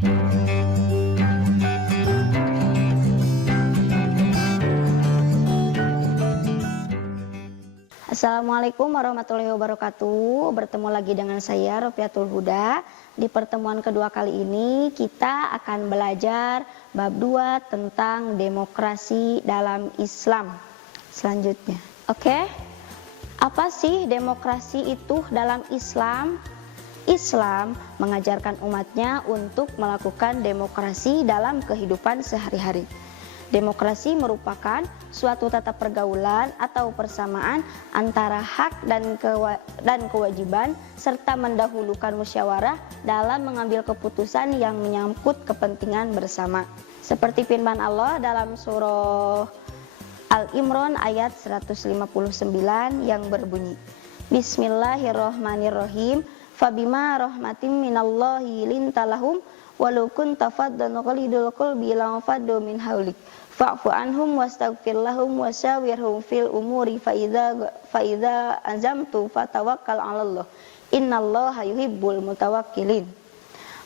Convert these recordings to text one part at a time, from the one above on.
Assalamualaikum warahmatullahi wabarakatuh. Bertemu lagi dengan saya Rofiatul Huda. Di pertemuan kedua kali ini kita akan belajar bab 2 tentang demokrasi dalam Islam. Selanjutnya, oke. Apa sih demokrasi itu dalam Islam? Islam mengajarkan umatnya untuk melakukan demokrasi dalam kehidupan sehari-hari. Demokrasi merupakan suatu tata pergaulan atau persamaan antara hak dan kewajiban serta mendahulukan musyawarah dalam mengambil keputusan yang menyangkut kepentingan bersama. Seperti firman Allah dalam surah Al-Imran ayat 159 yang berbunyi, Bismillahirrahmanirrahim, Fabima rahmatim minallahi lintalahum walau kunta faddan ghalidul qalbi lanfaddu min haulik fa'fu anhum wastaghfir lahum wasyawirhum fil umuri fa idza azamtu fatawakkal 'alallah innallaha yuhibbul mutawakkilin.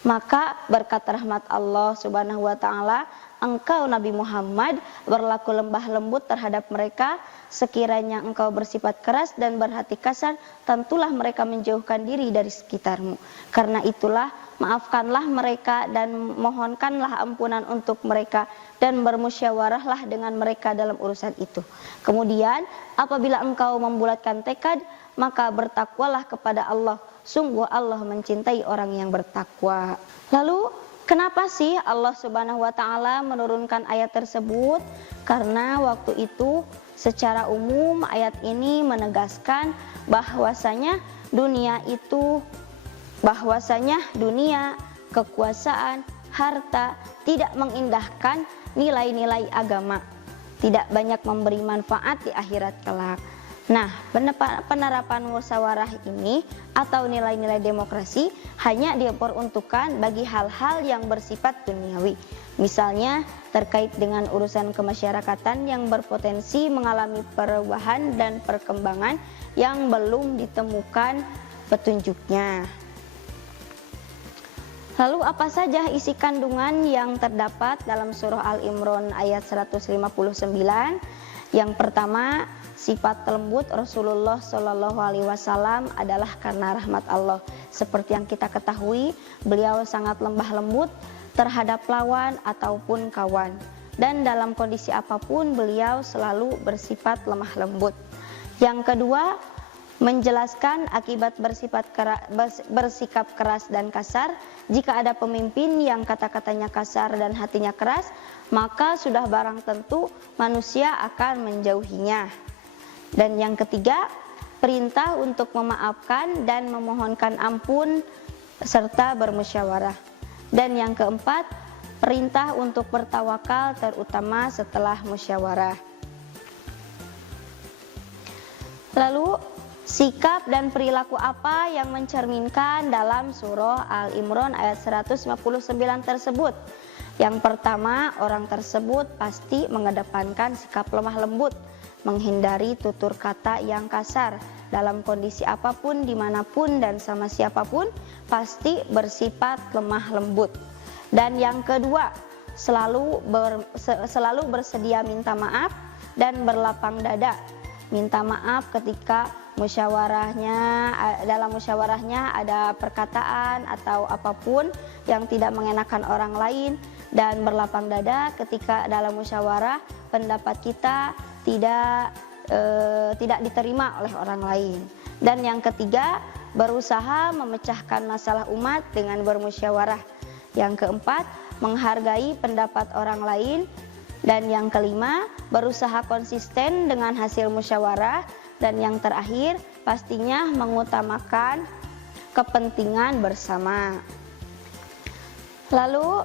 Maka berkat rahmat Allah Subhanahu wa taala, engkau Nabi Muhammad berlaku lembah lembut terhadap mereka. Sekiranya engkau bersifat keras dan berhati kasar, tentulah mereka menjauhkan diri dari sekitarmu. Karena itulah maafkanlah mereka dan mohonkanlah ampunan untuk mereka dan bermusyawarahlah dengan mereka dalam urusan itu. Kemudian apabila engkau membulatkan tekad, maka bertakwalah kepada Allah. Sungguh Allah mencintai orang yang bertakwa. Lalu kenapa sih Allah Subhanahu wa taala menurunkan ayat tersebut? Karena waktu itu secara umum ayat ini menegaskan bahwasanya dunia, kekuasaan, harta tidak mengindahkan nilai-nilai agama, tidak banyak memberi manfaat di akhirat kelak. Nah, penerapan musyawarah ini atau nilai-nilai demokrasi hanya diperuntukkan bagi hal-hal yang bersifat duniawi. Misalnya terkait dengan urusan kemasyarakatan yang berpotensi mengalami perubahan dan perkembangan yang belum ditemukan petunjuknya. Lalu apa saja isi kandungan yang terdapat dalam surah Al-Imran ayat 159? Yang pertama, sifat lembut Rasulullah Shallallahu Alaihi Wasallam adalah karena rahmat Allah. Seperti yang kita ketahui, beliau sangat lembah lembut terhadap lawan ataupun kawan, dan dalam kondisi apapun beliau selalu bersifat lemah lembut. Yang kedua, menjelaskan akibat bersikap keras dan kasar. Jika ada pemimpin yang kata-katanya kasar dan hatinya keras, maka sudah barang tentu manusia akan menjauhinya. Dan yang ketiga, perintah untuk memaafkan dan memohonkan ampun serta bermusyawarah. Dan yang keempat, perintah untuk bertawakal terutama setelah musyawarah. Lalu, sikap dan perilaku apa yang mencerminkan dalam surah Al-Imran ayat 159 tersebut? Yang pertama, orang tersebut pasti mengedepankan sikap lemah lembut, menghindari tutur kata yang kasar dalam kondisi apapun, dimanapun, dan sama siapapun, pasti bersifat lemah lembut. Dan yang kedua, selalu bersedia minta maaf dan berlapang dada. Minta maaf ketika dalam musyawarahnya ada perkataan atau apapun yang tidak mengenakan orang lain, dan berlapang dada ketika dalam musyawarah pendapat kita tidak diterima oleh orang lain. Dan yang ketiga, berusaha memecahkan masalah umat dengan bermusyawarah. Yang keempat, menghargai pendapat orang lain. Dan yang kelima, berusaha konsisten dengan hasil musyawarah. Dan yang terakhir, pastinya mengutamakan kepentingan bersama. Lalu,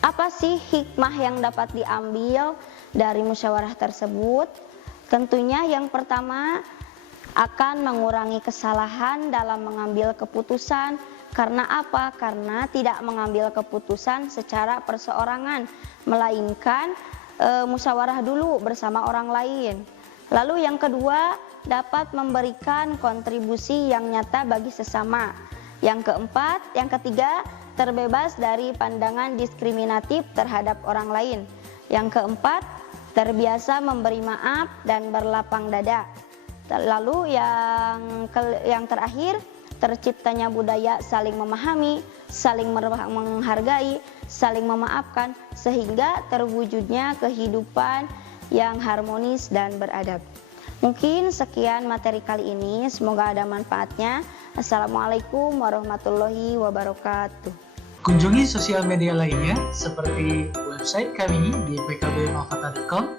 apa sih hikmah yang dapat diambil dari musyawarah tersebut? Tentunya yang pertama, akan mengurangi kesalahan dalam mengambil keputusan. Karena apa? Karena tidak mengambil keputusan secara perseorangan, melainkan musyawarah dulu bersama orang lain. Lalu yang kedua, dapat memberikan kontribusi yang nyata bagi sesama. Yang ketiga, terbebas dari pandangan diskriminatif terhadap orang lain. Yang keempat, terbiasa memberi maaf dan berlapang dada. Lalu yang terakhir, terciptanya budaya saling memahami, saling menghargai, saling memaafkan, sehingga terwujudnya kehidupan yang harmonis dan beradab. Mungkin sekian materi kali ini, semoga ada manfaatnya. Assalamualaikum warahmatullahi wabarakatuh. Kunjungi sosial media lainnya seperti website kami di pkbmalfata.com,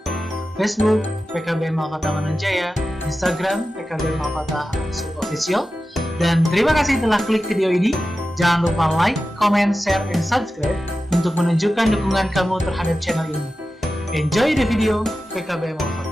Facebook PKB Malfata Manunjaya, Instagram PKB Malfata Official. Dan terima kasih telah klik video ini. Jangan lupa like, comment, share, dan subscribe untuk menunjukkan dukungan kamu terhadap channel ini. Enjoy the video PKB Malfata.